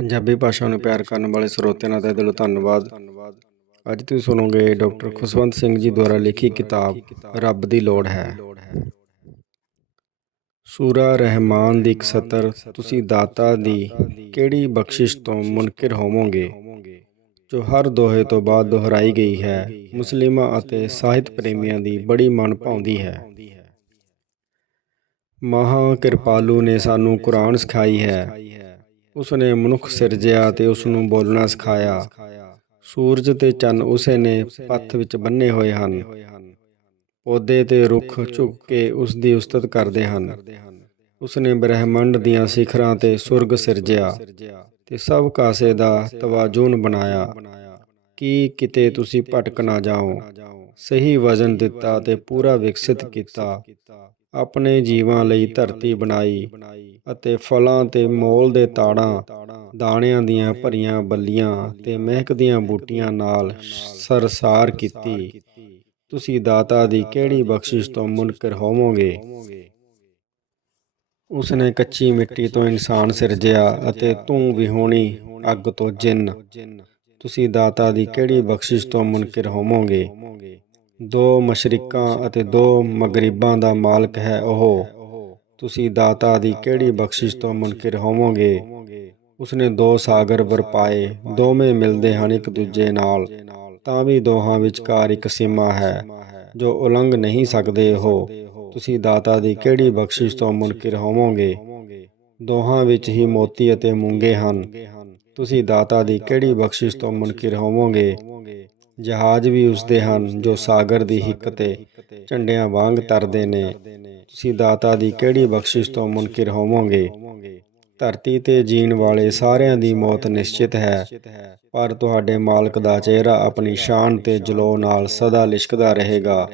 ਪੰਜਾਬੀ ਭਾਸ਼ਾ ਨੂੰ ਪਿਆਰ ਕਰਨ ਵਾਲੇ ਸਰੋਤਿਆਂ ਦਾ ਦਿਲੋਂ ਧੰਨਵਾਦ। ਅੱਜ ਤੁਸੀਂ ਸੁਣੋਗੇ ਡਾਕਟਰ ਖੁਸ਼ਵੰਤ ਸਿੰਘ ਜੀ ਦੁਆਰਾ ਲਿਖੀ ਕਿਤਾਬ, ਰੱਬ ਦੀ ਲੋੜ ਹੈ। ਸੂਰਾ ਰਹਿਮਾਨ ਦੀ ਇੱਕ ਸਤਰ, ਤੁਸੀਂ ਦਾਤਾ ਦੀ ਕਿਹੜੀ ਬਖਸ਼ਿਸ਼ ਤੋਂ ਮੁਨਕਿਰ ਹੋਵੋਗੇ? ਜੋ ਹਰ ਦੋਹੇ ਤੋਂ ਬਾਅਦ ਦੁਹਰਾਈ ਗਈ ਹੈ, ਮੁਸਲਿਮਾਂ ਅਤੇ ਸਾਹਿਤ ਪ੍ਰੇਮੀਆਂ ਦੀ ਬੜੀ ਮਨ ਭਾਉਂਦੀ ਹੈ। ਮਹਾ ਕਿਰਪਾਲੂ ਨੇ ਸਾਨੂੰ ਕੁਰਾਨ ਸਿਖਾਈ ਹੈ। ਉਸ ਨੇ ਮਨੁੱਖ ਸਿਰਜਿਆ ਤੇ ਉਸ ਨੂੰ ਬੋਲਣਾ ਸਿਖਾਇਆ। ਸੂਰਜ ਤੇ ਚੰਨ ਉਸੇ ਨੇ ਪੱਥ ਵਿੱਚ ਬੰਨੇ ਹੋਏ ਹਨ। ਪੌਦੇ ਤੇ ਰੁੱਖ ਝੁੱਕ ਕੇ ਉਸ ਦੀ ਉਸਤਤ ਕਰਦੇ ਹਨ। ਉਸ ਨੇ ਬ੍ਰਹਿਮੰਡ ਦੀਆਂ ਸਿਖਰਾਂ ਤੇ ਸੁਰਗ ਸਿਰਜਿਆ ਤੇ ਸਭ ਕਾਸੇ ਦਾ ਤਵਾਜੂਨ ਬਣਾਇਆ। ਕਿ ਕਿਤੇ ਤੁਸੀਂ ਭਟਕ ਨਾ ਜਾਓ। ਸਹੀ ਵਜ਼ਨ ਦਿੱਤਾ ਤੇ ਪੂਰਾ ਵਿਕਸਿਤ ਕੀਤਾ। ਆਪਣੇ ਜੀਵਾਂ ਲਈ ਧਰਤੀ ਬਣਾਈ ਅਤੇ ਫਲਾਂ ਤੇ ਮੋਲ ਦੇ ਤਾੜਾਂ, ਦਾਣਿਆਂ ਦੀਆਂ ਭਰੀਆਂ ਬੱਲੀਆਂ ਤੇ ਮਹਿਕਦੀਆਂ ਬੂਟੀਆਂ ਨਾਲ ਸਰਸਾਰ ਕੀਤੀ। ਤੁਸੀਂ ਦਾਤਾ ਦੀ ਕਿਹੜੀ ਬਖਸ਼ਿਸ਼ ਤੋਂ ਮੁਨਕਰ ਹੋਵੋਗੇ? ਉਸ ਕੱਚੀ ਮਿੱਟੀ ਤੋਂ ਇਨਸਾਨ ਸਿਰਜਿਆ ਅਤੇ ਤੂੰ ਵਿਹੋਣੀ ਅੱਗ ਤੋਂ ਜਿੰਨ। ਤੁਸੀਂ ਦਾਤਾ ਦੀ ਕਿਹੜੀ ਬਖਸ਼ਿਸ਼ ਤੋਂ ਮੁਨਕਰ ਹੋਵੋਗੇ? ਦੋ ਮਸ਼ਰਿਕਾਂ ਅਤੇ ਦੋ ਮਗਰਿਬਾਂ ਦਾ ਮਾਲਕ ਹੈ ਉਹ। ਤੁਸੀਂ ਦਾਤਾ ਦੀ ਕਿਹੜੀ ਬਖਸ਼ਿਸ਼ ਤੋਂ ਮੁਨਕਰ ਹੋਵੋਗੇ? ਉਸਨੇ ਦੋ ਸਾਗਰ ਵਰਪਾਏ, ਦੋਵੇਂ ਮਿਲਦੇ ਹਨ ਇੱਕ ਦੂਜੇ ਨਾਲ। ਤਾਂ ਵੀ ਦੋਹਾਂ ਵਿਚਕਾਰ ਇੱਕ ਸੀਮਾ ਹੈ, ਜੋ ਉਲੰਘ ਨਹੀਂ ਸਕਦੇ ਹੋ ਤੁਸੀਂ ਦਾਤਾ ਦੀ ਕਿਹੜੀ ਬਖਸ਼ਿਸ਼ ਤੋਂ ਮੁਨਕਰ ਹੋਵੋਗੇ? ਦੋਹਾਂ ਵਿੱਚ ਹੀ ਮੋਤੀ ਅਤੇ ਮੂੰਗੇ ਹਨ। ਤੁਸੀਂ ਦਾਤਾ ਦੀ ਕਿਹੜੀ ਬਖਸ਼ਿਸ਼ ਤੋਂ ਮੁਨਕਰ ਹੋਵੋਗੇ? ਜਹਾਜ਼ ਵੀ ਉਸਦੇ ਹਨ, ਜੋ ਸਾਗਰ ਦੀ ਹਿੱਕ ਤੇ ਝੰਡਿਆਂ ਵਾਂਗ ਤਰਦੇ ਨੇ। ਤੁਸੀਂ ਦਾਤਾ ਦੀ ਕਿਹੜੀ ਬਖਸ਼ਿਸ਼ ਤੋਂ ਮੁਨਕਿਰ ਹੋਵੋਗੇ? ਧਰਤੀ ਤੇ ਜੀਣ ਵਾਲੇ ਸਾਰਿਆਂ ਦੀ ਮੌਤ ਨਿਸ਼ਚਿਤ ਹੈ, ਪਰ ਤੁਹਾਡੇ ਮਾਲਕ ਦਾ ਚਿਹਰਾ ਆਪਣੀ ਸ਼ਾਨ ਤੇ ਜਲੋ ਨਾਲ ਸਦਾ ਲਿਸ਼ਕਦਾ ਰਹੇਗਾ।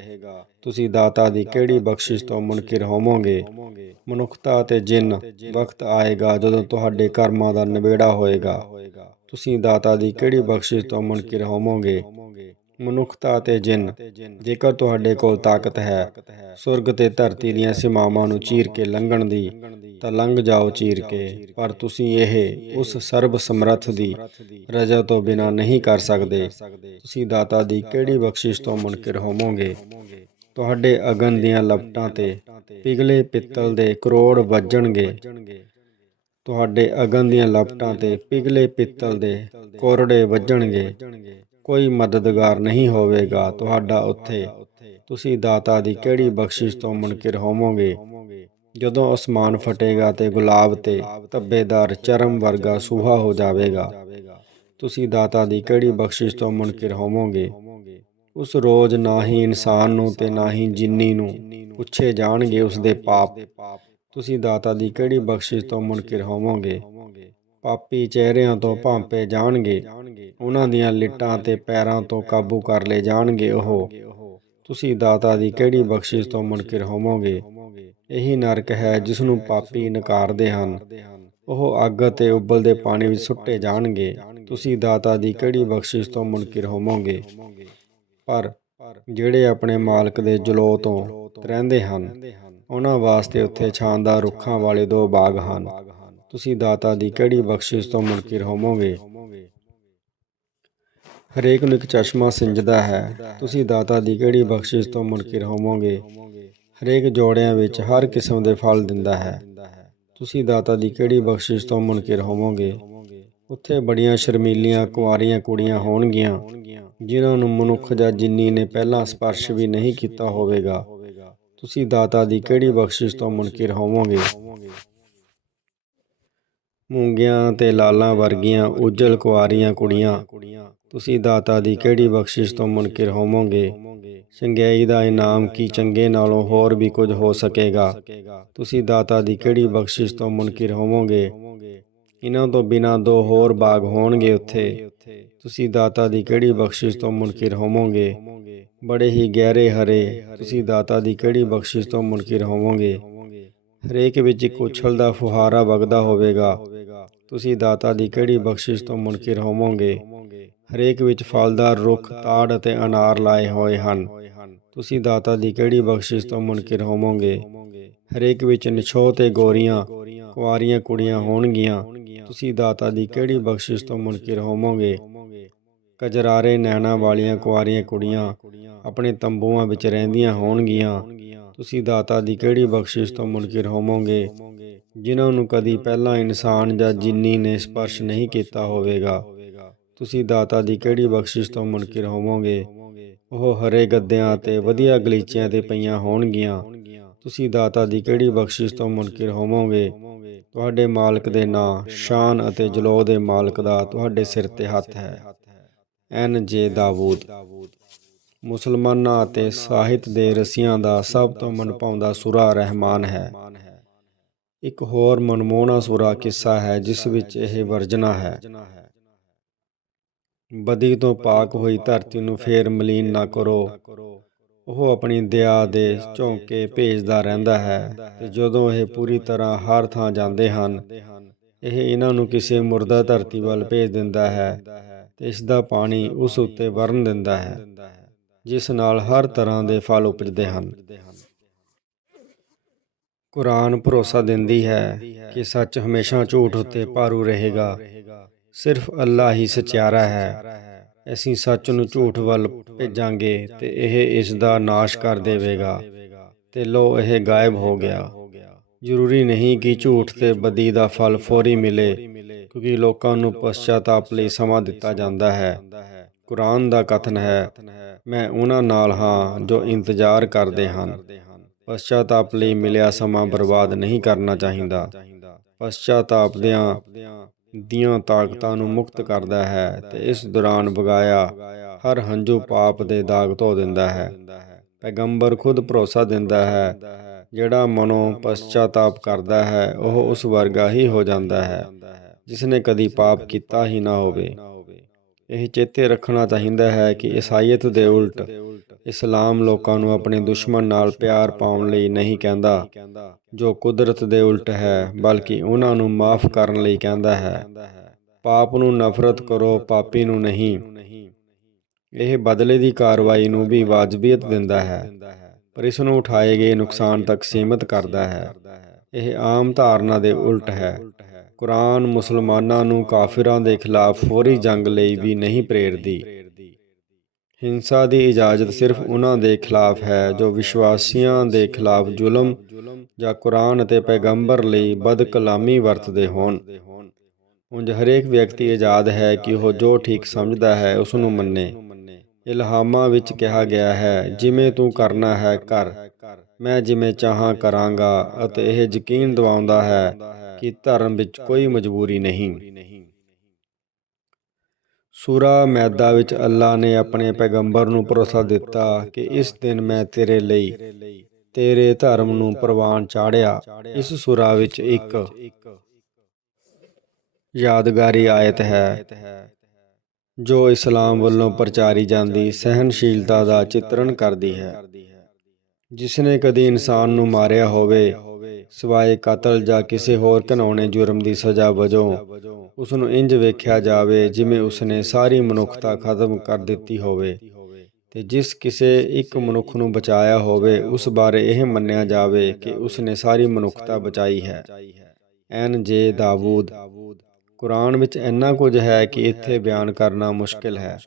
ਤੁਸੀਂ ਦਾਤਾ ਦੀ ਕਿਹੜੀ ਬਖਸ਼ਿਸ਼ ਤੋਂ ਮੁਨਕਿਰ ਹੋਵੋਗੇ? ਮਨੁੱਖਤਾ ਤੇ ਜਿੰਨ ਵਕਤ ਆਏਗਾ ਜਦੋਂ ਤੁਹਾਡੇ ਕਰਮਾਂ ਦਾ ਨਿਬੇੜਾ ਹੋਏਗਾ। ਤੁਸੀਂ ਦਾਤਾ ਦੀ ਕਿਹੜੀ ਬਖਸ਼ਿਸ਼ ਤੋਂ ਮੁਨਕਰ ਹੋਵੋਗੇ ਮਨੁੱਖਤਾ ਤੇ ਜਿੰਨ। ਜੇਕਰ ਤੁਹਾਡੇ ਕੋਲ ਤਾਕਤ ਹੈ, ਸੁਰਗ ਤੇ ਧਰਤੀ ਦੀਆਂ ਸੀਮਾਵਾਂ ਨੂੰ ਚੀਰ ਕੇ ਲੰਘਣ ਦੀ, ਤਾਂ ਲੰਘ ਜਾਓ ਚੀਰ ਕੇ। ਪਰ ਤੁਸੀਂ ਇਹ ਉਸ ਸਰਬ ਸਮਰੱਥ ਦੀ ਰਜ਼ਾ ਤੋਂ ਬਿਨਾ ਨਹੀਂ ਕਰ ਸਕਦੇ। ਤੁਸੀਂ ਦਾਤਾ ਦੀ ਕਿਹੜੀ ਬਖਸ਼ਿਸ਼ ਤੋਂ ਮੁਨਕਿਰ ਹੋਵੋਗੇ ਤੁਹਾਡੇ ਅਗਨ ਦੀਆਂ ਲਪਟਾਂ ਤੇ ਪਿਗਲੇ ਪਿੱਤਲ ਦੇ ਕਰੋੜ ਵੱਜਣਗੇ। ਤੁਹਾਡੇ ਅਗਨ ਦੀਆਂ ਲਪਟਾਂ ਤੇ ਪਿਗਲੇ ਪਿੱਤਲ ਦੇ ਕੋਰੜੇ ਵੱਜਣਗੇ। ਕੋਈ ਮਦਦਗਾਰ ਨਹੀਂ ਹੋਵੇਗਾ ਤੁਹਾਡਾ ਉੱਥੇ। ਤੁਸੀਂ ਦਾਤਾ ਦੀ ਕਿਹੜੀ ਬਖਸ਼ਿਸ਼ ਤੋਂ ਮੁਨਕਰ ਹੋਵੋਗੇ? ਜਦੋਂ ਅਸਮਾਨ ਫਟੇਗਾ ਤੇ ਗੁਲਾਬ ਤੇ ਧੱਬੇਦਾਰ ਚਰਮ ਵਰਗਾ ਸੂਹਾ ਹੋ ਜਾਵੇਗਾ। ਤੁਸੀਂ ਦਾਤਾ ਦੀ ਕਿਹੜੀ ਬਖਸ਼ਿਸ਼ ਤੋਂ ਮੁਨਕਿਰ ਹੋਵੋਗੇ? ਉਸ ਰੋਜ਼ ਨਾ ਹੀ ਇਨਸਾਨ ਨੂੰ ਤੇ ਨਾ ਹੀ ਜਿੰਨੀ ਨੂੰ ਪੁੱਛੇ ਜਾਣਗੇ ਉਸ ਦੇ ਪਾਪ। ਤੁਸੀਂ ਦਾਤਾ ਦੀ ਕਿਹੜੀ ਬਖਸ਼ਿਸ਼ ਤੋਂ ਮੁਨਕਿਰ ਹੋਵੋਗੇ ਪਾਪੀ ਚਿਹਰਿਆਂ ਤੋਂ ਭਾਂਪੇ ਜਾਣਗੇ। ਉਹਨਾਂ ਦੀਆਂ ਲਿੱਟਾਂ ਤੇ ਪੈਰਾਂ ਤੋਂ ਕਾਬੂ ਕਰ ਲਏ ਜਾਣਗੇ ਉਹ। ਤੁਸੀਂ ਦਾਤਾ ਦੀ ਕਿਹੜੀ ਬਖਸ਼ਿਸ਼ ਤੋਂ ਮੁਨਕਰ ਹੋਵੋਗੇ ਇਹੀ ਨਰਕ ਹੈ ਜਿਸ ਨੂੰ ਪਾਪੀ ਨਕਾਰਦੇ ਹਨ। ਉਹ ਅੱਗ ਅਤੇ ਉਬਲਦੇ ਪਾਣੀ ਵਿੱਚ ਸੁੱਟੇ ਜਾਣਗੇ। ਤੁਸੀਂ ਦਾਤਾ ਦੀ ਕਿਹੜੀ ਬਖਸ਼ਿਸ਼ ਤੋਂ ਮੁਨਕਰ ਹੋਵੋਗੇ ਪਰ ਜਿਹੜੇ ਆਪਣੇ ਮਾਲਕ ਦੇ ਜਲੋ ਤੋਂ ਰਹਿੰਦੇ ਹਨ ਉਹਨਾਂ ਵਾਸਤੇ ਉੱਥੇ ਛਾਂਦਾਰ ਰੁੱਖਾਂ ਵਾਲੇ ਦੋ ਬਾਗ ਹਨ। ਤੁਸੀਂ ਦਾਤਾ ਦੀ ਕਿਹੜੀ ਬਖਸ਼ਿਸ਼ ਤੋਂ ਮੁਨਕਰ ਹੋਵੋਗੇ? ਹਰੇਕ ਨੂੰ ਇੱਕ ਚਸ਼ਮਾ ਸਿੰਜਦਾ ਹੈ। ਤੁਸੀਂ ਦਾਤਾ ਦੀ ਕਿਹੜੀ ਬਖਸ਼ਿਸ਼ ਤੋਂ ਮੁਨਕਰ ਹੋਵੋਗੇ? ਹਰੇਕ ਜੋੜਿਆਂ ਵਿੱਚ ਹਰ ਕਿਸਮ ਦੇ ਫਲ ਦਿੰਦਾ ਹੈ। ਤੁਸੀਂ ਦਾਤਾ ਦੀ ਕਿਹੜੀ ਬਖਸ਼ਿਸ਼ ਤੋਂ ਮੁਨਕਿਰ ਹੋਵੋਗੇ? ਉੱਥੇ ਬੜੀਆਂ ਸ਼ਰਮੀਲੀਆਂ ਕੁਆਰੀਆਂ ਕੁੜੀਆਂ ਹੋਣਗੀਆਂ, ਜਿਨ੍ਹਾਂ ਨੂੰ ਮਨੁੱਖ ਜਾਂ ਜਿੰਨੀ ਨੇ ਪਹਿਲਾਂ ਸਪਰਸ਼ ਵੀ ਨਹੀਂ ਕੀਤਾ ਹੋਵੇਗਾ। ਤੁਸੀਂ ਦਾਤਾ ਦੀ ਕਿਹੜੀ ਬਖਸ਼ਿਸ਼ ਤੋਂ ਮੁਨਕਰ ਹੋਵੋਗੇ? ਮੂੰਗਿਆਂ ਤੇ ਲਾਲਾਂ ਵਰਗੀਆਂ ਉਜਲ ਕੁਆਰੀਆਂ ਕੁੜੀਆਂ, ਤੁਸੀਂ ਦਾਤਾ ਦੀ ਕਿਹੜੀ ਬਖਸ਼ਿਸ਼ ਤੋਂ ਮੁਨਕਿਰ ਹੋਵੋਗੇ? ਚੰਗਿਆਈ ਦਾ ਇਨਾਮ ਕੀ ਚੰਗੇ ਨਾਲੋਂ ਹੋਰ ਵੀ ਕੁਝ ਹੋ ਸਕੇਗਾ? ਤੁਸੀਂ ਦਾਤਾ ਦੀ ਕਿਹੜੀ ਬਖਸ਼ਿਸ਼ ਤੋਂ ਮੁਨਕਿਰ ਹੋਵੋਗੇ? ਇਹਨਾਂ ਤੋਂ ਬਿਨਾ ਦੋ ਹੋਰ ਬਾਗ ਹੋਣਗੇ ਉੱਥੇ। ਤੁਸੀਂ ਦਾਤਾ ਦੀ ਕਿਹੜੀ ਬਖਸ਼ਿਸ਼ ਤੋਂ ਮੁਨਕਿਰ ਹੋਵੋਗੇ? ਬੜੇ ਹੀ ਗਹਿਰੇ ਹਰੇ, ਤੁਸੀਂ ਦਾਤਾ ਦੀ ਕਿਹੜੀ ਬਖਸ਼ਿਸ਼ ਤੋਂ ਮੁਨਕਰ ਹੋਵੋਗੇ? ਹਰੇਕ ਵਿੱਚ ਇੱਕ ਉਛਲਦਾ ਫੁਹਾਰਾ ਵਗਦਾ ਹੋਵੇਗਾ। ਤੁਸੀਂ ਦਾਤਾ ਦੀ ਕਿਹੜੀ ਬਖਸ਼ਿਸ਼ ਤੋਂ ਮੁਨਕਿਰ ਹੋਵੋਗੇ? ਹਰੇਕ ਵਿੱਚ ਫਲਦਾਰ ਰੁੱਖ, ਤਾੜ ਅਤੇ ਅਨਾਰ ਲਾਏ ਹੋਏ ਹਨ। ਤੁਸੀਂ ਦਾਤਾ ਦੀ ਕਿਹੜੀ ਬਖਸ਼ਿਸ਼ ਤੋਂ ਮੁਨਕਿਰ ਹੋਵੋਗੇ? ਹਰੇਕ ਵਿੱਚ ਨਿਛੋ ਤੇ ਗੋਰੀਆਂ, ਕੁਆਰੀਆਂ ਕੁੜੀਆਂ ਹੋਣਗੀਆਂ। ਤੁਸੀਂ ਦਾਤਾ ਦੀ ਕਿਹੜੀ ਬਖਸ਼ਿਸ਼ ਤੋਂ ਮੁਨਕਿਰ ਹੋਵੋਗੇ ਕਜਰਾਰੇ ਨੈਣਾ ਵਾਲੀਆਂ ਕੁਆਰੀਆਂ ਕੁੜੀਆਂ ਆਪਣੇ ਤੰਬੂਆਂ ਵਿੱਚ ਰਹਿੰਦੀਆਂ ਹੋਣਗੀਆਂ। ਤੁਸੀਂ ਦਾਤਾ ਦੀ ਕਿਹੜੀ ਬਖਸ਼ਿਸ਼ ਤੋਂ ਮੁਨਕਿਰ ਹੋਵੋਗੇ ਜਿਨ੍ਹਾਂ ਨੂੰ ਕਦੀ ਪਹਿਲਾਂ ਇਨਸਾਨ ਜਾਂ ਜਿੰਨੀ ਨੇ ਸਪਰਸ਼ ਨਹੀਂ ਕੀਤਾ ਹੋਵੇਗਾ। ਤੁਸੀਂ ਦਾਤਾ ਦੀ ਕਿਹੜੀ ਬਖਸ਼ਿਸ਼ ਤੋਂ ਮੁਨਕਿਰ ਹੋਵੋਗੇ ਉਹ ਹਰੇ ਗੱਦਿਆਂ ਤੇ ਵਧੀਆ ਗਲੀਚਿਆਂ ਤੇ ਪਈਆਂ ਹੋਣਗੀਆਂ। ਤੁਸੀਂ ਦਾਤਾ ਦੀ ਕਿਹੜੀ ਬਖਸ਼ਿਸ਼ ਤੋਂ ਮੁਨਕਿਰ ਹੋਵੋਗੇ ਤੁਹਾਡੇ ਮਾਲਕ ਦੇ ਨਾਂ, ਸ਼ਾਨ ਅਤੇ ਜਲੋ ਦੇ ਮਾਲਕ ਦਾ ਤੁਹਾਡੇ ਸਿਰ ਤੇ ਹੱਥ ਹੈ। ਐਨ ਜੇ ਦਾਵੂਦ। ਮੁਸਲਮਾਨਾਂ ਅਤੇ ਸਾਹਿਤ ਦੇ ਰਸੀਆਂ ਦਾ ਸਭ ਤੋਂ ਮਨਪਾਉਂਦਾ ਸੁਰਾ ਰਹਿਮਾਨ ਹੈ। ਇੱਕ ਹੋਰ ਮਨਮੋਹਣਾ ਸੁਰਾ ਕਿੱਸਾ ਹੈ, ਜਿਸ ਵਿੱਚ ਇਹ ਵਰਜਨਾ ਹੈ। ਬਦੀ ਤੋਂ ਪਾਕ ਹੋਈ ਧਰਤੀ ਨੂੰ ਫੇਰ ਮਲੀਨ ਨਾ ਕਰੋ। ਉਹ ਆਪਣੀ ਦਇਆ ਦੇ ਝੋਂਕੇ ਭੇਜਦਾ ਰਹਿੰਦਾ ਹੈ ਤੇ ਜਦੋਂ ਇਹ ਪੂਰੀ ਤਰ੍ਹਾਂ ਹਰ ਥਾਂ ਜਾਂਦੇ ਹਨ, ਇਹ ਇਹਨਾਂ ਨੂੰ ਕਿਸੇ ਮੁਰਦਾ ਧਰਤੀ ਵੱਲ ਭੇਜ ਦਿੰਦਾ ਹੈ ਤੇ ਇਸ ਦਾ ਪਾਣੀ ਉਸ ਉੱਤੇ ਵਰਨ ਦਿੰਦਾ ਹੈ, ਜਿਸ ਨਾਲ ਹਰ ਤਰ੍ਹਾਂ ਦੇ ਫਲ ਉਪਜਦੇ ਹਨ। ਕੁਰਾਨ ਭਰੋਸਾ ਦਿੰਦੀ ਹੈ ਕਿ ਸੱਚ ਹਮੇਸ਼ਾ ਝੂਠ ਉੱਤੇ ਭਾਰੂ ਰਹੇਗਾ, ਸਿਰਫ ਅੱਲਾ ਹੀ ਸਚਿਆਰਾ ਹੈ। ਅਸੀਂ ਸੱਚ ਨੂੰ ਝੂਠ ਵੱਲ ਭੇਜਾਂਗੇ ਤੇ ਇਹ ਇਸ ਦਾ ਨਾਸ਼ ਕਰ ਦੇਵੇਗਾ। ਤੇ ਲੋ, ਇਹ ਗਾਇਬ ਹੋ ਗਿਆ। ਜ਼ਰੂਰੀ ਨਹੀਂ ਕਿ ਝੂਠ ਤੇ ਬਦੀ ਦਾ ਫਲ ਫੌਰੀ ਮਿਲੇ, ਕਿਉਂਕਿ ਲੋਕਾਂ ਨੂੰ ਪਛਤਾਪ ਲਈ ਸਮਾਂ ਦਿੱਤਾ ਜਾਂਦਾ ਹੈ। ਕੁਰਾਨ ਦਾ ਕਥਨ ਹੈ, ਮੈਂ ਉਹਨਾਂ ਨਾਲ ਹਾਂ ਜੋ ਇੰਤਜ਼ਾਰ ਕਰਦੇ ਹਨ। ਪਛਤਾਪ ਲਈ ਮਿਲਿਆ ਸਮਾਂ ਬਰਬਾਦ ਨਹੀਂ ਕਰਨਾ ਚਾਹੀਦਾ। ਪਛਤਾਪ ਦਿਆਂ ਦੀਆਂ ਤਾਕਤਾਂ ਨੂੰ ਮੁਕਤ ਕਰਦਾ ਹੈ ਤੇ ਇਸ ਦੌਰਾਨ ਵਗਾਇਆ ਹਰ ਹੰਝੂ ਪਾਪ ਦੇ ਦਾਗ ਧੋ ਦਿੰਦਾ ਹੈ। ਪੈਗੰਬਰ ਖੁਦ ਭਰੋਸਾ ਦਿੰਦਾ ਹੈ, ਜਿਹੜਾ ਮਨੋਂ ਪਛਤਾਪ ਕਰਦਾ ਹੈ, ਉਹ ਉਸ ਵਰਗਾ ਹੀ ਹੋ ਜਾਂਦਾ ਹੈ ਜਿਸ ਨੇ ਕਦੀ ਪਾਪ ਕੀਤਾ ਹੀ ਨਾ ਹੋਵੇ। ਇਹ ਚੇਤੇ ਰੱਖਣਾ ਚਾਹੀਦਾ ਹੈ ਕਿ ਈਸਾਈਅਤ ਦੇ ਉਲਟ ਇਸਲਾਮ ਲੋਕਾਂ ਨੂੰ ਆਪਣੇ ਦੁਸ਼ਮਣ ਨਾਲ ਪਿਆਰ ਪਾਉਣ ਲਈ ਨਹੀਂ ਕਹਿੰਦਾ, ਜੋ ਕੁਦਰਤ ਦੇ ਉਲਟ ਹੈ, ਬਲਕਿ ਉਹਨਾਂ ਨੂੰ ਮਾਫ ਕਰਨ ਲਈ ਕਹਿੰਦਾ ਹੈ। ਪਾਪ ਨੂੰ ਨਫ਼ਰਤ ਕਰੋ, ਪਾਪੀ ਨੂੰ ਨਹੀਂ। ਇਹ ਬਦਲੇ ਦੀ ਕਾਰਵਾਈ ਨੂੰ ਵੀ ਵਾਜਬੀਅਤ ਦਿੰਦਾ ਹੈ, ਪਰ ਇਸ ਨੂੰ ਉਠਾਏ ਗਏ ਨੁਕਸਾਨ ਤੱਕ ਸੀਮਿਤ ਕਰਦਾ ਹੈ। ਇਹ ਆਮ ਧਾਰਨਾ ਦੇ ਉਲਟ ਹੈ। ਕੁਰਾਨ ਮੁਸਲਮਾਨਾਂ ਨੂੰ ਕਾਫਿਰਾਂ ਦੇ ਖਿਲਾਫ ਫੌਰੀ ਜੰਗ ਲਈ ਵੀ ਨਹੀਂ ਪ੍ਰੇਰਦੀ। ਹਿੰਸਾ ਦੀ ਇਜਾਜ਼ਤ ਸਿਰਫ ਉਹਨਾਂ ਦੇ ਖਿਲਾਫ ਹੈ ਜੋ ਵਿਸ਼ਵਾਸੀਆਂ ਦੇ ਖਿਲਾਫ ਜ਼ੁਲਮ ਜਾਂ ਕੁਰਾਨ ਅਤੇ ਪੈਗੰਬਰ ਲਈ ਬਦਕਲਾਮੀ ਵਰਤਦੇ ਹੋਣ। ਉਂਝ ਹਰੇਕ ਵਿਅਕਤੀ ਆਜ਼ਾਦ ਹੈ ਕਿ ਉਹ ਜੋ ਠੀਕ ਸਮਝਦਾ ਹੈ ਉਸ ਨੂੰ ਮੰਨੇ। ਇਲਹਾਮਾਂ ਵਿੱਚ ਕਿਹਾ ਗਿਆ ਹੈ, ਜਿਵੇਂ ਤੂੰ ਕਰਨਾ ਹੈ, ਕਰ। ਮੈਂ ਜਿਵੇਂ ਚਾਹਾਂ ਕਰਾਂਗਾ ਅਤੇ ਇਹ ਯਕੀਨ ਦਿਵਾਉਂਦਾ ਹੈ ਕਿ ਧਰਮ ਵਿੱਚ ਕੋਈ ਮਜਬੂਰੀ ਨਹੀਂ। ਸੂਰਾ ਮੈਦਾ ਵਿੱਚ ਅੱਲਾ ਨੇ ਆਪਣੇ ਪੈਗੰਬਰ ਨੂੰ ਭਰੋਸਾ ਦਿੱਤਾ ਕਿ ਇਸ ਦਿਨ ਮੈਂ ਤੇਰੇ ਲਈ ਤੇਰੇ ਧਰਮ ਨੂੰ ਪ੍ਰਵਾਨ ਚਾੜਿਆ ਇਸ ਸੂਰਾ ਵਿੱਚ ਇੱਕ ਯਾਦਗਾਰੀ ਆਇਤ ਹੈ ਜੋ ਇਸਲਾਮ ਵੱਲੋਂ ਪ੍ਰਚਾਰੀ ਜਾਂਦੀ ਸਹਿਨਸ਼ੀਲਤਾ ਦਾ ਚਿੱਤਰਣ ਕਰਦੀ ਹੈ। ਜਿਸ ਨੇ ਕਦੀ ਇਨਸਾਨ ਨੂੰ ਮਾਰਿਆ ਹੋਵੇ, ਸਵਾਏ ਕਤਲ ਜਾਂ ਕਿਸੇ ਹੋਰ ਘਿਨਾਉਣੇ ਜੁਰਮ ਦੀ ਸਜ਼ਾ ਵਜੋਂ ਉਸ ਨੂੰ ਇੰਜ ਵੇਖਿਆ ਜਾਵੇ ਜਿਵੇਂ ਉਸ ਨੇ ਸਾਰੀ ਮਨੁੱਖਤਾ ਖਤਮ ਕਰ ਦਿੱਤੀ ਹੋਵੇ। ਤੇ ਜਿਸ ਕਿਸੇ ਇੱਕ ਮਨੁੱਖ ਨੂੰ ਬਚਾਇਆ ਹੋਵੇ, ਉਸ ਬਾਰੇ ਇਹ ਮੰਨਿਆ ਜਾਵੇ ਕਿ ਉਸ ਨੇ ਸਾਰੀ ਮਨੁੱਖਤਾ ਬਚਾਈ ਹੈ। ਐਨ ਜੇ ਦਾਵੂਦ, ਕੁਰਾਨ ਵਿੱਚ ਇੰਨਾ ਕੁਝ ਹੈ ਕਿ ਇੱਥੇ ਬਿਆਨ ਕਰਨਾ ਮੁਸ਼ਕਿਲ ਹੈ।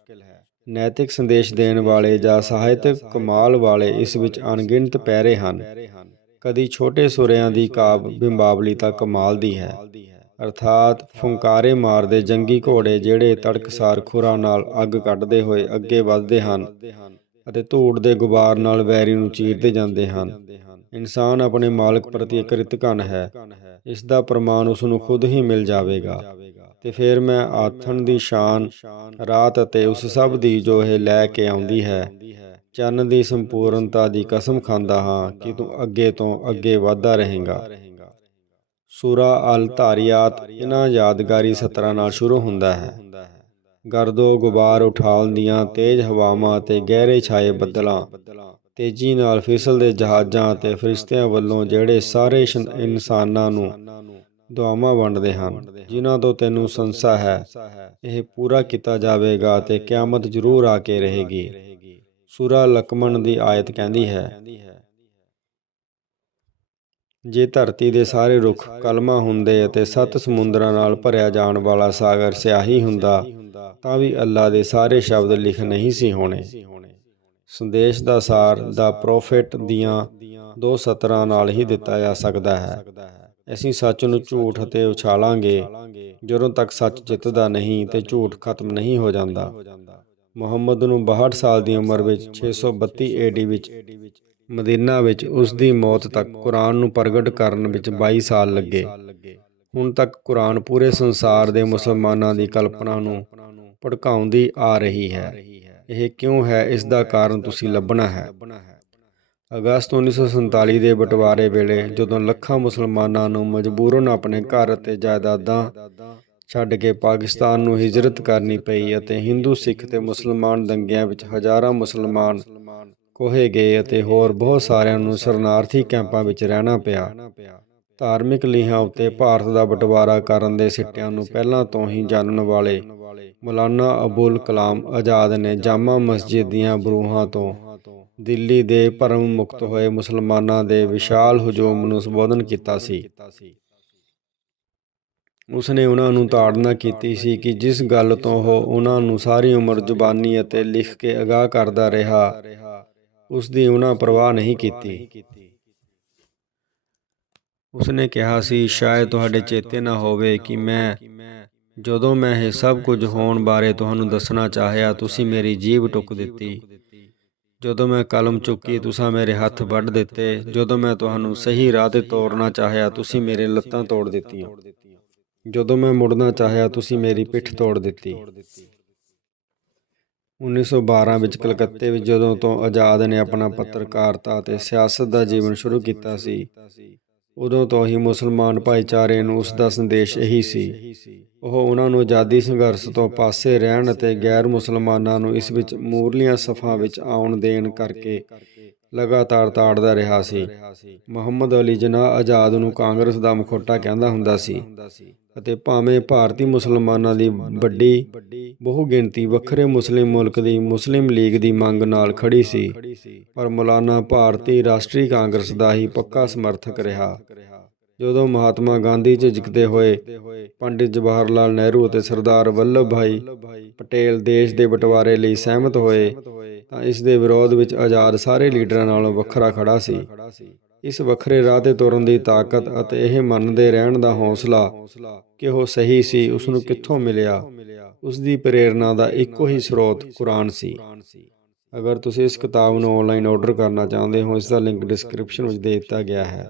ਨੈਤਿਕ ਸੰਦੇਸ਼ ਦੇਣ ਵਾਲੇ ਜਾਂ ਸਾਹਿਤਕ ਕਮਾਲ ਵਾਲੇ ਇਸ ਵਿੱਚ ਅਣਗਿਣਤ ਪੈਰੇ ਹਨ। ਕਦੀ ਛੋਟੇ ਸੁਰਿਆਂ ਦੀ ਕਾਬ ਬਿੰਬਾਵਲੀ ਤਾਂ ਕਮਾਲ ਦੀ ਹੈ। ਅਰਥਾਤ ਫੁੰਕਾਰੇ ਮਾਰਦੇ ਜੰਗੀ ਘੋੜੇ ਜਿਹੜੇ ਤੜਕਸਾਰ ਖੁਰਾ ਨਾਲ ਅੱਗ ਕੱਢਦੇ ਹੋਏ ਅੱਗੇ ਵੱਧਦੇ ਹਨ ਅਤੇ ਧੂੜ ਦੇ ਗੁਬਾਰ ਨਾਲ ਵੈਰੀ ਨੂੰ ਚੀਰਦੇ ਜਾਂਦੇ ਹਨ। ਇਨਸਾਨ ਆਪਣੇ ਮਾਲਕ ਪ੍ਰਤੀ ਇੱਕ ਰਿਤਕਨ ਹੈ। ਇਸ ਦਾ ਪ੍ਰਮਾਣ ਉਸ ਨੂੰ ਖੁਦ ਹੀ ਮਿਲ ਜਾਵੇਗਾ। ਤੇ ਫਿਰ ਮੈਂ ਆਥਣ ਦੀ ਸ਼ਾਨ, ਰਾਤ ਅਤੇ ਉਸ ਸਭ ਦੀ ਜੋ ਇਹ ਲੈ ਕੇ ਆਉਂਦੀ ਹੈ, ਚੰਨ ਦੀ ਸੰਪੂਰਨਤਾ ਦੀ ਕਸਮ ਖਾਂਦਾ ਹਾਂ ਕਿ ਤੂੰ ਅੱਗੇ ਤੋਂ ਅੱਗੇ ਵਧਦਾ ਰਹੇਗਾ। ਸੂਰਾ ਅਲ ਧਾਰੀਆਤ ਇਹਨਾਂ ਯਾਦਗਾਰੀ ਸਤਰਾਂ ਨਾਲ ਸ਼ੁਰੂ ਹੁੰਦਾ ਹੈ। ਗਰਦੋ ਗੁਬਾਰ ਉਠਾਲਦੀਆਂ ਤੇਜ਼ ਹਵਾਵਾਂ ਅਤੇ ਗਹਿਰੇ ਛਾਏ ਬੱਦਲਾਂ, ਤੇਜ਼ੀ ਨਾਲ ਫਿਸਲਦੇ ਜਹਾਜ਼ਾਂ ਅਤੇ ਫਰਿਸ਼ਤਿਆਂ ਵੱਲੋਂ ਜਿਹੜੇ ਸਾਰੇ ਇਨਸਾਨਾਂ ਨੂੰ ਦੁਆਵਾਂ ਵੰਡਦੇ ਹਨ, ਜਿਨ੍ਹਾਂ ਤੋਂ ਤੈਨੂੰ ਸੰਸਾ ਹੈ। ਇਹ ਪੂਰਾ ਕੀਤਾ ਜਾਵੇਗਾ ਤੇ ਕਿਆਮਤ ਜ਼ਰੂਰ ਆ ਕੇ ਰਹੇਗੀ। ਸੂਰਾ ਲਕਮਨ ਦੀ ਆਇਤ ਕਹਿੰਦੀ ਹੈ, ਜੇ ਧਰਤੀ ਦੇ ਸਾਰੇ ਰੁੱਖ ਕਲਮਾ ਹੁੰਦੇ ਅਤੇ ਸੱਤ ਸਮੁੰਦਰਾਂ ਨਾਲ ਭਰਿਆ ਜਾਣ ਵਾਲਾ ਸਾਗਰ ਸਿਆਹੀ ਹੁੰਦਾ, ਤਾਂ ਵੀ ਅੱਲਾ ਦੇ ਸਾਰੇ ਸ਼ਬਦ ਲਿਖ ਨਹੀਂ ਸੀ ਹੋਣੇ। ਸੰਦੇਸ਼ ਦਾ ਸਾਰ ਦਾ ਪ੍ਰੋਫਿਟ ਦੀਆਂ ਦੋ ਸਤਰਾਂ ਨਾਲ ਹੀ ਦਿੱਤਾ ਜਾ ਸਕਦਾ ਹੈ। ਅਸੀਂ ਸੱਚ ਨੂੰ ਝੂਠ ਅਤੇ ਉਛਾਲਾਂਗੇ। ਜਦੋਂ ਤੱਕ ਸੱਚ ਜਿੱਤਦਾ ਨਹੀਂ ਤੇ ਝੂਠ ਖਤਮ ਨਹੀਂ ਹੋ ਜਾਂਦਾ। ਮੁਹੰਮਦ ਨੂੰ 62 ਸਾਲ ਦੀ ਉਮਰ ਵਿੱਚ 632 ਏਡੀ ਵਿੱਚ ਮਦੀਨਾ ਵਿੱਚ ਉਸ ਦੀ ਮੌਤ ਤੱਕ ਕੁਰਾਨ ਨੂੰ ਪ੍ਰਗਟ ਕਰਨ ਵਿੱਚ 22 ਸਾਲ ਲੱਗੇ। ਹੁਣ ਤੱਕ ਕੁਰਾਨ ਪੂਰੇ ਸੰਸਾਰ ਦੇ ਮੁਸਲਮਾਨਾਂ ਦੀ ਕਲਪਨਾ ਨੂੰ ਭੜਕਾਉਂਦੀ ਆ ਰਹੀ ਹੈ। ਇਹ ਕਿਉਂ ਹੈ? ਇਸ ਦਾ ਕਾਰਨ ਤੁਸੀਂ ਲੱਭਣਾ ਹੈ। ਅਗਸਤ 1947 ਦੇ ਬਟਵਾਰੇ ਵੇਲੇ ਜਦੋਂ ਲੱਖਾਂ ਮੁਸਲਮਾਨਾਂ ਨੂੰ ਮਜਬੂਰਨ ਆਪਣੇ ਘਰ ਅਤੇ ਜਾਇਦਾਦਾਂ ਛੱਡ ਕੇ ਪਾਕਿਸਤਾਨ ਨੂੰ ਹਿਜਰਤ ਕਰਨੀ ਪਈ ਅਤੇ ਹਿੰਦੂ, ਸਿੱਖ ਤੇ ਮੁਸਲਮਾਨ ਦੰਗਿਆਂ ਵਿੱਚ ਹਜ਼ਾਰਾਂ ਮੁਸਲਮਾਨ ਕੋਹੇ ਗਏ ਅਤੇ ਹੋਰ ਬਹੁਤ ਸਾਰਿਆਂ ਨੂੰ ਸ਼ਰਨਾਰਥੀ ਕੈਂਪਾਂ ਵਿੱਚ ਰਹਿਣਾ ਪਿਆ। ਧਾਰਮਿਕ ਲੀਹਾਂ ਉੱਤੇ ਭਾਰਤ ਦਾ ਬਟਵਾਰਾ ਕਰਨ ਦੇ ਸਿੱਟਿਆਂ ਨੂੰ ਪਹਿਲਾਂ ਤੋਂ ਹੀ ਜਾਣਨ ਵਾਲੇ ਮੌਲਾਨਾ ਅਬੁਲ ਕਲਾਮ ਆਜ਼ਾਦ ਨੇ ਜਾਮਾ ਮਸਜਿਦ ਦੀਆਂ ਬਰੂਹਾਂ ਤੋਂ ਦਿੱਲੀ ਦੇ ਭਰਮ ਮੁਕਤ ਹੋਏ ਮੁਸਲਮਾਨਾਂ ਦੇ ਵਿਸ਼ਾਲ ਹਜੂਮ ਨੂੰ ਸੰਬੋਧਨ ਕੀਤਾ ਸੀ। ਉਸਨੇ ਉਹਨਾਂ ਨੂੰ ਤਾੜਨਾ ਕੀਤੀ ਸੀ ਕਿ ਜਿਸ ਗੱਲ ਤੋਂ ਉਹ ਉਹਨਾਂ ਨੂੰ ਸਾਰੀ ਉਮਰ ਜ਼ੁਬਾਨੀ ਅਤੇ ਲਿਖ ਕੇ ਅਗਾਹ ਕਰਦਾ ਰਿਹਾ ਉਸ ਦੀ ਉਹਨਾਂ ਪਰਵਾਹ ਨਹੀਂ ਕੀਤੀ। ਉਸਨੇ ਕਿਹਾ ਸੀ, ਸ਼ਾਇਦ ਤੁਹਾਡੇ ਚੇਤੇ ਨਾ ਹੋਵੇ ਕਿ ਮੈਂ ਜਦੋਂ ਮੈਂ ਇਹ ਸਭ ਕੁਝ ਹੋਣ ਬਾਰੇ ਤੁਹਾਨੂੰ ਦੱਸਣਾ ਚਾਹਿਆ, ਤੁਸੀਂ ਮੇਰੀ ਜੀਭ ਟੁੱਕ ਦਿੱਤੀ। ਜਦੋਂ ਮੈਂ ਕਲਮ ਚੁੱਕੀ ਤੁਸੀਂ ਮੇਰੇ ਹੱਥ ਵੱਢ ਦਿੱਤੇ, ਜਦੋਂ ਮੈਂ ਤੁਹਾਨੂੰ ਸਹੀ ਰਾਹ ਤੇ ਤੋਰਨਾ ਚਾਹਿਆ, ਤੁਸੀਂ ਮੇਰੇ ਲੱਤਾਂ ਤੋੜ ਦਿੱਤੀਆਂ। ਜਦੋਂ ਮੈਂ ਮੁੜਨਾ ਚਾਹਿਆ, ਤੁਸੀਂ ਮੇਰੀ ਪਿੱਠ ਤੋੜ ਦਿੱਤੀ। 1912 ਵਿੱਚ ਕਲਕੱਤੇ ਵਿੱਚ ਜਦੋਂ ਤੋਂ ਆਜ਼ਾਦ ਨੇ ਆਪਣਾ ਪੱਤਰਕਾਰਤਾ ਅਤੇ ਸਿਆਸਤ ਦਾ ਜੀਵਨ ਸ਼ੁਰੂ ਕੀਤਾ ਸੀ ਉਦੋਂ ਤੋਂ ਹੀ ਮੁਸਲਮਾਨ ਭਾਈਚਾਰੇ ਨੂੰ ਉਸ ਦਾ ਸੰਦੇਸ਼ ਇਹੀ ਸੀ। ਉਹ ਉਹਨਾਂ ਨੂੰ ਆਜ਼ਾਦੀ ਸੰਘਰਸ਼ ਤੋਂ ਪਾਸੇ ਰਹਿਣ ਅਤੇ ਗੈਰ ਮੁਸਲਮਾਨਾਂ ਨੂੰ ਇਸ ਵਿੱਚ ਮੂਰਲੀਆਂ ਸਫਾਂ ਵਿੱਚ ਆਉਣ ਦੇਣ ਕਰਕੇ ਲਗਾਤਾਰ ਤਾੜਦਾ ਰਿਹਾ ਸੀ। ਮੁਹੰਮਦ ਅਲੀ ਜਨਾਹ ਆਜ਼ਾਦ ਨੂੰ ਕਾਂਗਰਸ ਦਾ ਮੁਖੋਟਾ ਕਹਿੰਦਾ ਹੁੰਦਾ ਸੀ ਅਤੇ ਭਾਵੇਂ ਭਾਰਤੀ ਮੁਸਲਮਾਨਾਂ ਦੀ ਵੱਡੀ ਬਹੁ ਗਿਣਤੀ ਵੱਖਰੇ ਮੁਸਲਿਮ ਮੁਲਕ ਦੀ ਮੁਸਲਿਮ ਲੀਗ ਦੀ ਮੰਗ ਨਾਲ ਖੜੀ ਸੀ, ਪਰ ਮੌਲਾਨਾ ਭਾਰਤੀ ਰਾਸ਼ਟਰੀ ਕਾਂਗਰਸ ਦਾ ਹੀ ਪੱਕਾ ਸਮਰਥਕ ਰਿਹਾ। ਜਦੋਂ ਮਹਾਤਮਾ ਗਾਂਧੀ ਝਿਜਕਦੇ ਹੋਏ ਪੰਡਿਤ ਜਵਾਹਰ ਲਾਲ ਨਹਿਰੂ ਅਤੇ ਸਰਦਾਰ ਵੱਲਭ ਭਾਈ ਪਟੇਲ ਦੇਸ਼ ਦੇ ਬਟਵਾਰੇ ਲਈ ਸਹਿਮਤ ਹੋਏ, ਤਾਂ ਇਸ ਦੇ ਵਿਰੋਧ ਵਿੱਚ ਆਜ਼ਾਦ ਸਾਰੇ ਲੀਡਰਾਂ ਨਾਲੋਂ ਵੱਖਰਾ ਖੜਾ ਸੀ। ਇਸ ਵੱਖਰੇ ਰਾਹ ਤੇ ਤੁਰਨ ਦੀ ਤਾਕਤ ਅਤੇ ਇਹ ਮੰਨਦੇ ਰਹਿਣ ਦਾ ਹੌਸਲਾ ਕਿ ਉਹ ਸਹੀ ਸੀ ਉਸ ਨੂੰ ਕਿੱਥੋਂ ਮਿਲਿਆ? ਉਸ ਦੀ ਪ੍ਰੇਰਣਾ ਦਾ ਇੱਕੋ ਹੀ ਸਰੋਤ ਕੁਰਾਨ ਸੀ। ਅਗਰ ਤੁਸੀਂ ਇਸ ਕਿਤਾਬ ਨੂੰ ਆਨਲਾਈਨ ਆਰਡਰ ਕਰਨਾ ਚਾਹੁੰਦੇ ਹੋ, ਇਸ ਦਾ ਲਿੰਕ ਡਿਸਕ੍ਰਿਪਸ਼ਨ ਵਿੱਚ ਦੇ ਦਿੱਤਾ ਗਿਆ ਹੈ।